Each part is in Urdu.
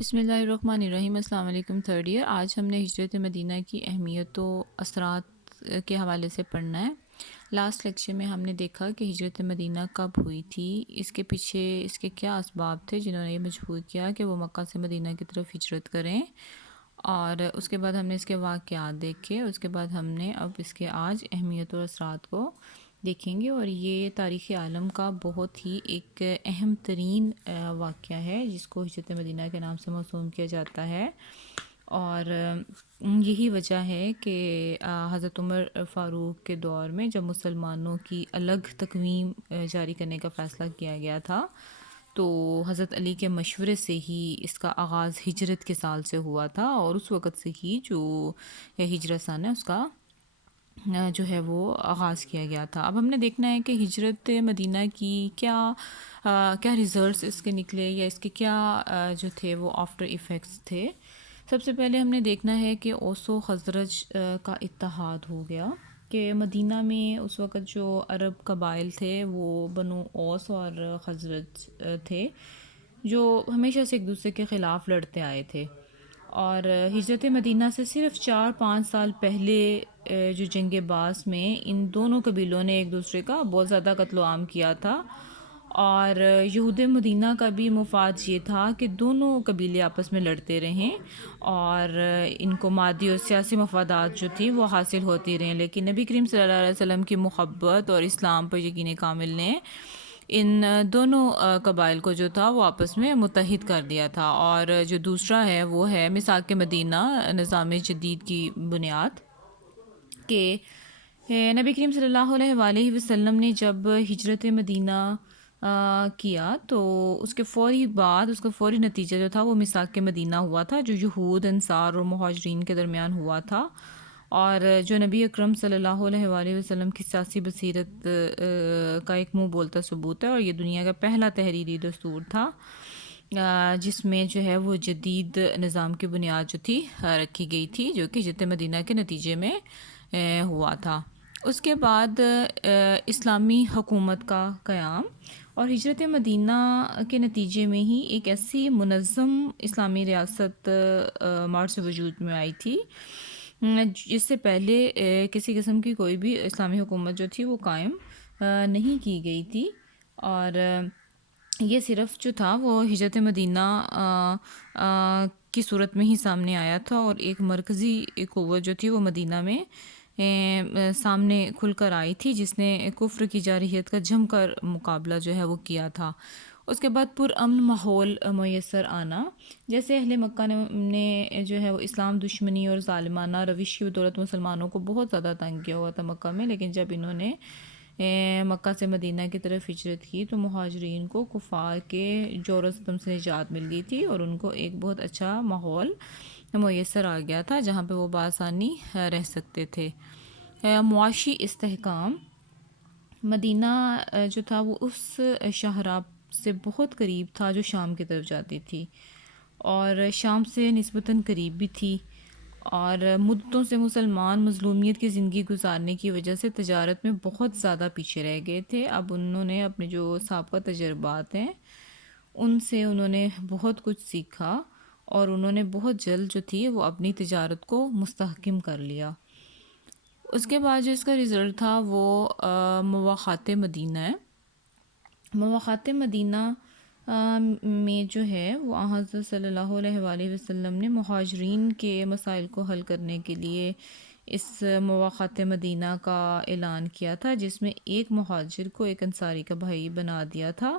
بسم اللہ الرحمن الرحیم۔ السلام علیکم تھرڈ ایئر۔ آج ہم نے ہجرت مدینہ کی اہمیت و اثرات کے حوالے سے پڑھنا ہے۔ لاسٹ لیکچر میں ہم نے دیکھا کہ ہجرت مدینہ کب ہوئی تھی، اس کے پیچھے اس کے کیا اسباب تھے جنہوں نے یہ مجبور کیا کہ وہ مکہ سے مدینہ کی طرف ہجرت کریں، اور اس کے بعد ہم نے اس کے واقعات دیکھے۔ اس کے بعد ہم نے اب اس کے آج اہمیت اور اثرات کو دیکھیں گے، اور یہ تاریخ عالم کا بہت ہی ایک اہم ترین واقعہ ہے جس کو ہجرت مدینہ کے نام سے موسوم کیا جاتا ہے، اور یہی وجہ ہے کہ حضرت عمر فاروق کے دور میں جب مسلمانوں کی الگ تقویم جاری کرنے کا فیصلہ کیا گیا تھا تو حضرت علی کے مشورے سے ہی اس کا آغاز ہجرت کے سال سے ہوا تھا، اور اس وقت سے ہی جو ہجرت سن ہے اس کا جو ہے وہ آغاز کیا گیا تھا۔ اب ہم نے دیکھنا ہے کہ ہجرت مدینہ کی کیا ریزلٹس اس کے نکلے، یا اس کے کیا جو تھے وہ آفٹر ایفیکٹس تھے۔ سب سے پہلے ہم نے دیکھنا ہے کہ اوس و خزرج کا اتحاد ہو گیا، کہ مدینہ میں اس وقت جو عرب قبائل تھے وہ بنو اوس اور خزرج تھے، جو ہمیشہ سے ایک دوسرے کے خلاف لڑتے آئے تھے، اور ہجرت مدینہ سے صرف 4-5 سال پہلے جو جنگ باس میں ان دونوں قبیلوں نے ایک دوسرے کا بہت زیادہ قتل و عام کیا تھا، اور یہود مدینہ کا بھی مفاد یہ تھا کہ دونوں قبیلے آپس میں لڑتے رہیں اور ان کو مادی اور سیاسی مفادات جو تھی وہ حاصل ہوتی رہیں، لیکن نبی کریم صلی اللہ علیہ وسلم کی محبت اور اسلام پر یقین کامل نے ان دونوں قبائل کو جو تھا وہ آپس میں متحد کر دیا تھا۔ اور جو دوسرا ہے وہ ہے میثاق مدینہ، نظام جدید کی بنیاد، کہ نبی کریم صلی اللہ علیہ وآلہ وسلم نے جب ہجرت مدینہ کیا تو اس کے فوری بعد اس کا فوری نتیجہ جو تھا وہ میثاق مدینہ ہوا تھا، جو یہود، انصار اور مہاجرین کے درمیان ہوا تھا، اور جو نبی اکرم صلی اللہ علیہ وآلہ وسلم کی سیاسی بصیرت کا ایک منہ بولتا ثبوت ہے، اور یہ دنیا کا پہلا تحریری دستور تھا جس میں جو ہے وہ جدید نظام کی بنیاد جو تھی رکھی گئی تھی، جو کہ ہجرت مدینہ کے نتیجے میں ہوا تھا۔ اس کے بعد اسلامی حکومت کا قیام، اور ہجرت مدینہ کے نتیجے میں ہی ایک ایسی منظم اسلامی ریاست مارچ سے وجود میں آئی تھی جس سے پہلے کسی قسم کی کوئی بھی اسلامی حکومت جو تھی وہ قائم نہیں کی گئی تھی، اور یہ صرف جو تھا وہ ہجرت مدینہ کی صورت میں ہی سامنے آیا تھا، اور ایک مرکزی قوت جو تھی وہ مدینہ میں سامنے کھل کر آئی تھی، جس نے کفر کی جارحیت کا جم کر مقابلہ جو ہے وہ کیا تھا۔ اس کے بعد پرامن ماحول میسر آنا، جیسے اہل مکہ نے جو ہے وہ اسلام دشمنی اور ظالمانہ روش کی بدولت مسلمانوں کو بہت زیادہ تنگ کیا ہوا تھا مکہ میں، لیکن جب انہوں نے مکہ سے مدینہ کی طرف ہجرت کی تو مہاجرین کو کفار کے جور و ستم سے نجات مل گئی تھی، اور ان کو ایک بہت اچھا ماحول میسر آ گیا تھا جہاں پہ وہ بآسانی رہ سکتے تھے۔ معاشی استحکام، مدینہ جو تھا وہ اس شاہراہ سے بہت قریب تھا جو شام کی طرف جاتی تھی، اور شام سے نسبتاً قریب بھی تھی، اور مدتوں سے مسلمان مظلومیت کی زندگی گزارنے کی وجہ سے تجارت میں بہت زیادہ پیچھے رہ گئے تھے۔ اب انہوں نے اپنے جو سابقہ تجربات ہیں ان سے انہوں نے بہت کچھ سیکھا، اور انہوں نے بہت جلد جو تھی وہ اپنی تجارت کو مستحکم کر لیا۔ اس کے بعد جو اس کا رزلٹ تھا وہ مواخات مدینہ ہے۔ مواخات مدینہ میں جو ہے وہ حضرت صلی اللہ علیہ وآلہ وسلم نے مہاجرین کے مسائل کو حل کرنے کے لیے اس مواخات مدینہ کا اعلان کیا تھا، جس میں ایک مہاجر کو ایک انصاری کا بھائی بنا دیا تھا،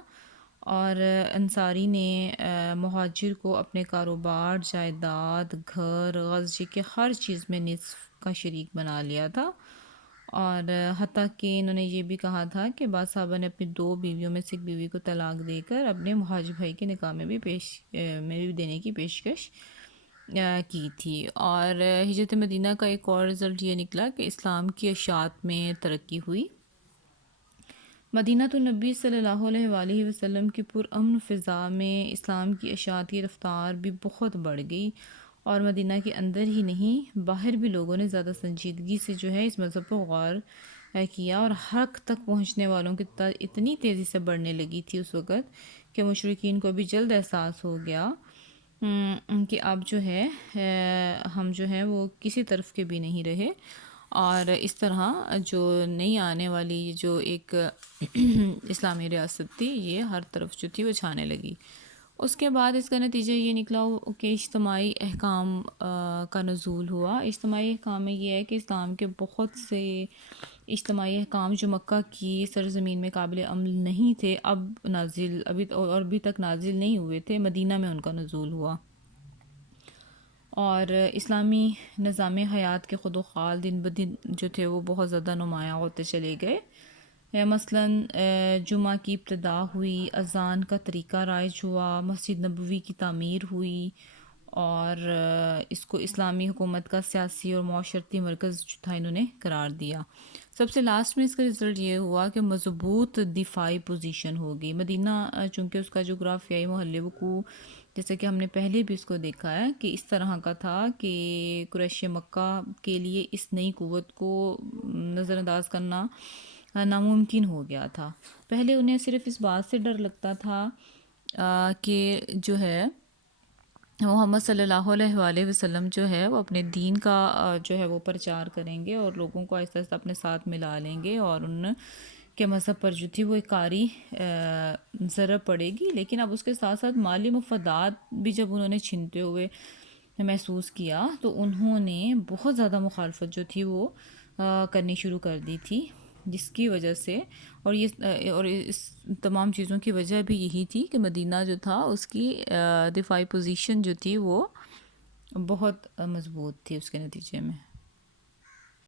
اور انصاری نے مہاجر کو اپنے کاروبار، جائیداد، گھر، غزے کے ہر چیز میں نصف کا شریک بنا لیا تھا، اور حتیٰ کہ انہوں نے یہ بھی کہا تھا کہ بعض صحابہ نے اپنی 2 بیویوں میں سے ایک بیوی کو طلاق دے کر اپنے مہاجر بھائی کے نکاح میں بھی دینے کی پیشکش کی تھی۔ اور ہجرت مدینہ کا ایک اور رزلٹ یہ نکلا کہ اسلام کی اشاعت میں ترقی ہوئی۔ مدینہ تو نبی صلی اللہ علیہ وآلہ وسلم کی پرامن فضا میں اسلام کی اشاعت کی رفتار بھی بہت بڑھ گئی، اور مدینہ کے اندر ہی نہیں باہر بھی لوگوں نے زیادہ سنجیدگی سے جو ہے اس مذہب پر غور کیا، اور حق تک پہنچنے والوں کی تعداد اتنی تیزی سے بڑھنے لگی تھی اس وقت کہ مشرکین کو بھی جلد احساس ہو گیا کہ اب جو ہے ہم جو ہے وہ کسی طرف کے بھی نہیں رہے، اور اس طرح جو نئی آنے والی جو ایک اسلامی ریاست تھی یہ ہر طرف جو تھی وہ چھانے لگی۔ اس کے بعد اس کا نتیجہ یہ نکلا کہ اجتماعی احکام کا نزول ہوا۔ اجتماعی احکام میں یہ ہے کہ اسلام کے بہت سے اجتماعی احکام جو مکہ کی سرزمین میں قابل عمل نہیں تھے اب نازل ابھی تک نازل نہیں ہوئے تھے، مدینہ میں ان کا نزول ہوا، اور اسلامی نظام حیات کے خود و خال دن بدن جو تھے وہ بہت زیادہ نمایاں ہوتے چلے گئے۔ مثلاً جمعہ کی ابتدا ہوئی، اذان کا طریقہ رائج ہوا، مسجد نبوی کی تعمیر ہوئی، اور اس کو اسلامی حکومت کا سیاسی اور معاشرتی مرکز جو تھا انہوں نے قرار دیا۔ سب سے لاسٹ میں اس کا رزلٹ یہ ہوا کہ مضبوط دفاعی پوزیشن ہو گئی مدینہ، چونکہ اس کا جغرافیائی محل وقوع جیسے کہ ہم نے پہلے بھی اس کو دیکھا ہے کہ اس طرح کا تھا کہ قریش مکہ کے لیے اس نئی قوت کو نظر انداز کرنا ناممکن ہو گیا تھا۔ پہلے انہیں صرف اس بات سے ڈر لگتا تھا کہ جو ہے محمد صلی اللہ علیہ وآلہ وسلم جو ہے وہ اپنے دین کا جو ہے وہ پرچار کریں گے اور لوگوں کو آہستہ آہستہ اپنے ساتھ ملا لیں گے، اور ان کے مذہب پر جو تھی وہ ایک کاری ضرب پڑے گی۔ لیکن اب اس کے ساتھ ساتھ مالی مفادات بھی جب انہوں نے چھنتے ہوئے محسوس کیا تو انہوں نے بہت زیادہ مخالفت جو تھی وہ کرنی شروع کر دی تھی، جس کی وجہ سے اور اس تمام چیزوں کی وجہ بھی یہی تھی کہ مدینہ جو تھا اس کی دفاعی پوزیشن جو تھی وہ بہت مضبوط تھی اس کے نتیجے میں۔